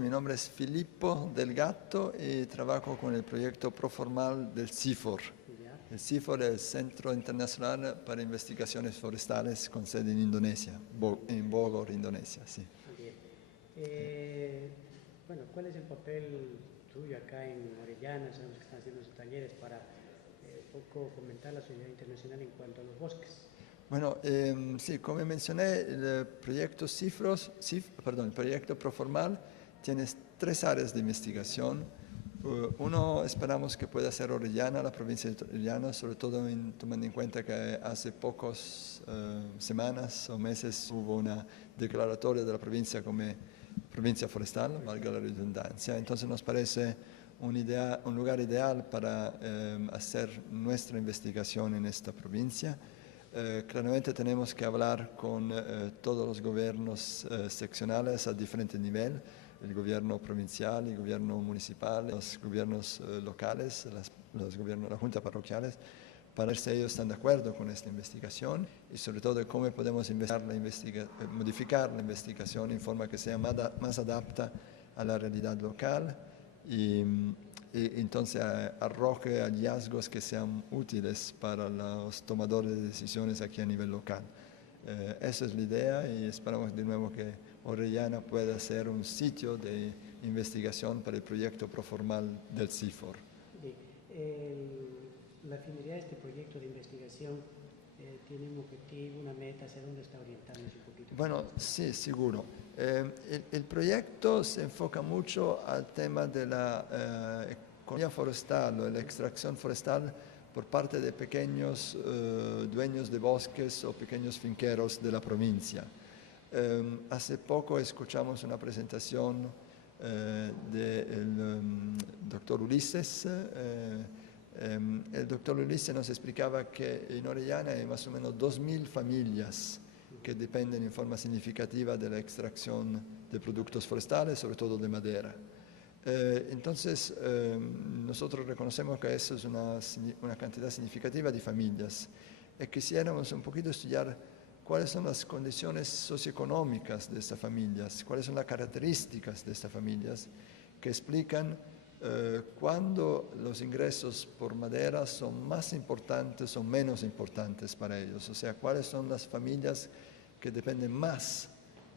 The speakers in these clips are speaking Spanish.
Mi nombre es Filippo Del Gatto y trabajo con el proyecto Proformal del CIFOR. Ya. El CIFOR es el Centro Internacional para Investigaciones Forestales con sede en Indonesia, en Bogor, Indonesia. Sí. Bien. Bueno, ¿cuál es el papel tuyo acá en Orellana? Sabemos que están haciendo sus talleres para un poco fomentar la solidaridad internacional en cuanto a los bosques. Bueno, sí, como mencioné, el proyecto el proyecto Proformal tiene 3 áreas de investigación. Uno esperamos que pueda ser Orellana, la provincia de Orellana, sobre todo tomando en cuenta que hace pocas semanas o meses hubo una declaratoria de la provincia como provincia forestal, valga la redundancia. Entonces nos parece un lugar ideal para hacer nuestra investigación en esta provincia. Claramente tenemos que hablar con todos los gobiernos seccionales a diferente nivel, el gobierno provincial, el gobierno municipal, los gobiernos locales, las juntas parroquiales, para ver si ellos están de acuerdo con esta investigación y sobre todo cómo podemos modificar la investigación en forma que sea más adapta a la realidad local y entonces arroje hallazgos que sean útiles para los tomadores de decisiones aquí a nivel local. Esa es la idea y esperamos de nuevo que Orellana pueda ser un sitio de investigación para el proyecto Proformal del CIFOR. La finalidad de este proyecto de investigación tiene un objetivo, una meta, ¿hacia dónde está orientándose un poquito? Bueno, sí, seguro. El proyecto se enfoca mucho al tema de la economía forestal o la extracción forestal por parte de pequeños dueños de bosques o pequeños finqueros de la provincia. Hace poco escuchamos una presentación del doctor Ulises. El doctor Ulises nos explicaba que en Orellana hay más o menos 2.000 familias que dependen en forma significativa de la extracción de productos forestales, sobre todo de madera. Entonces, nosotros reconocemos que eso es una cantidad significativa de familias y quisiéramos un poquito estudiar cuáles son las condiciones socioeconómicas de estas familias, cuáles son las características de estas familias que explican cuándo los ingresos por madera son más importantes o menos importantes para ellos. O sea, cuáles son las familias que dependen más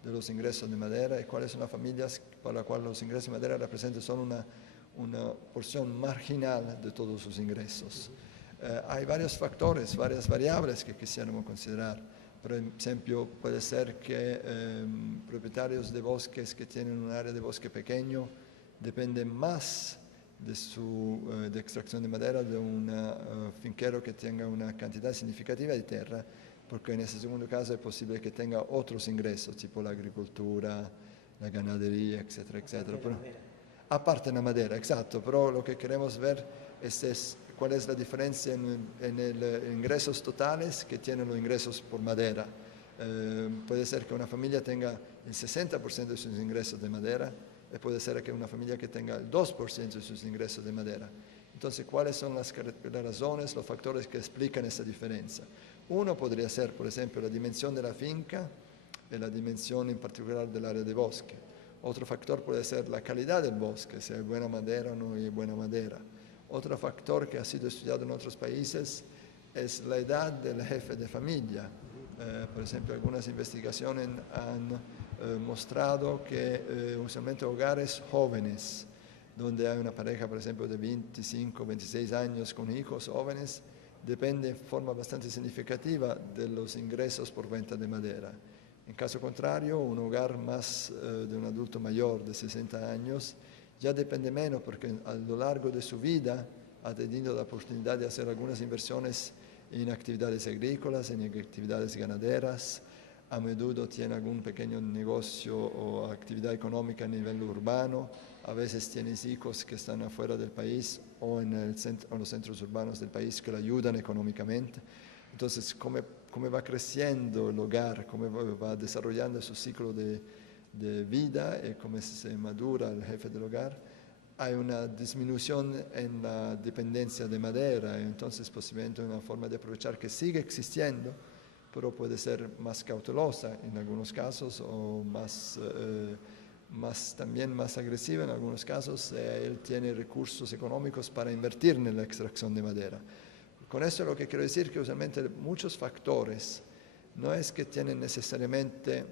de los ingresos de madera y cuáles son las familias para las cuales los ingresos de madera representan solo una porción marginal de todos sus ingresos. Hay varios factores, varias variables que quisiéramos considerar. Por ejemplo, puede ser que propietarios de bosques que tienen un área de bosque pequeño dependen más de extracción de madera de un finquero que tenga una cantidad significativa de tierra, porque en ese segundo caso es posible que tenga otros ingresos, tipo la agricultura, la ganadería, etcétera, etcétera. Aparte de la madera, exacto, pero lo que queremos ver es cuál es la diferencia en los ingresos totales que tienen los ingresos por madera. Puede ser que una familia tenga el 60% de sus ingresos de madera y puede ser que una familia que tenga el 2% de sus ingresos de madera. Entonces, ¿cuáles son las razones, los factores que explican esa diferencia? Uno podría ser, por ejemplo, la dimensión de la finca y la dimensión en particular del área de bosque. Otro factor puede ser la calidad del bosque, si hay buena madera o no hay buena madera. Otro factor que ha sido estudiado en otros países es la edad del jefe de familia. Por ejemplo, algunas investigaciones han mostrado que usualmente hogares jóvenes, donde hay una pareja, por ejemplo, de 25, 26 años con hijos jóvenes, depende en forma bastante significativa de los ingresos por venta de madera. En caso contrario, un hogar más de un adulto mayor de 60 años ya depende menos porque a lo largo de su vida ha tenido la oportunidad de hacer algunas inversiones en actividades agrícolas, en actividades ganaderas, a menudo tiene algún pequeño negocio o actividad económica a nivel urbano, a veces tiene hijos que están afuera del país o en los centros urbanos del país que le ayudan económicamente. Entonces, cómo va creciendo el hogar, cómo va desarrollando su ciclo de vida y cómo se madura el jefe del hogar, hay una disminución en la dependencia de madera, entonces posiblemente una forma de aprovechar que sigue existiendo, pero puede ser más cautelosa en algunos casos o también más agresiva en algunos casos, él tiene recursos económicos para invertir en la extracción de madera. Con esto lo que quiero decir es que usualmente muchos factores no es que tienen necesariamente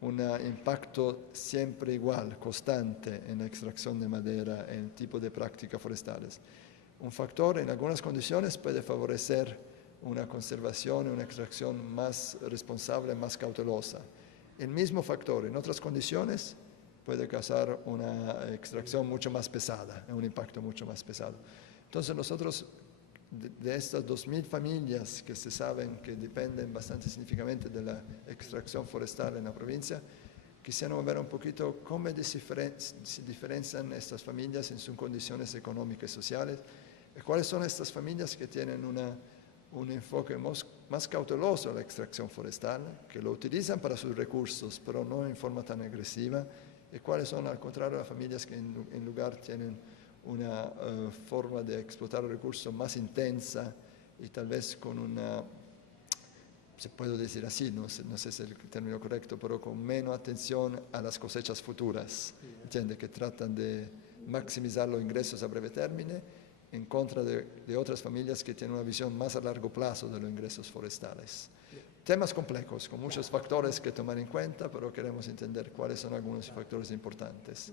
un impacto siempre igual, constante en la extracción de madera, en el tipo de prácticas forestales. Un factor en algunas condiciones puede favorecer una conservación y una extracción más responsable, más cautelosa. El mismo factor en otras condiciones puede causar una extracción mucho más pesada, un impacto mucho más pesado. Entonces nosotros, de estas 2.000 familias que se saben que dependen bastante significativamente de la extracción forestal en la provincia, quisiéramos ver un poquito cómo se diferencian estas familias en sus condiciones económicas y sociales, y cuáles son estas familias que tienen un enfoque más cauteloso a la extracción forestal, que lo utilizan para sus recursos, pero no en forma tan agresiva, y cuáles son, al contrario, las familias que en lugar tienen una forma de explotar el recurso más intensa y tal vez con una, se puede decir así, no sé si es el término correcto, pero con menos atención a las cosechas futuras, ¿entiende? Que tratan de maximizar los ingresos a breve término en contra de otras familias que tienen una visión más a largo plazo de los ingresos forestales. Temas complejos, con muchos factores que tomar en cuenta, pero queremos entender cuáles son algunos factores importantes.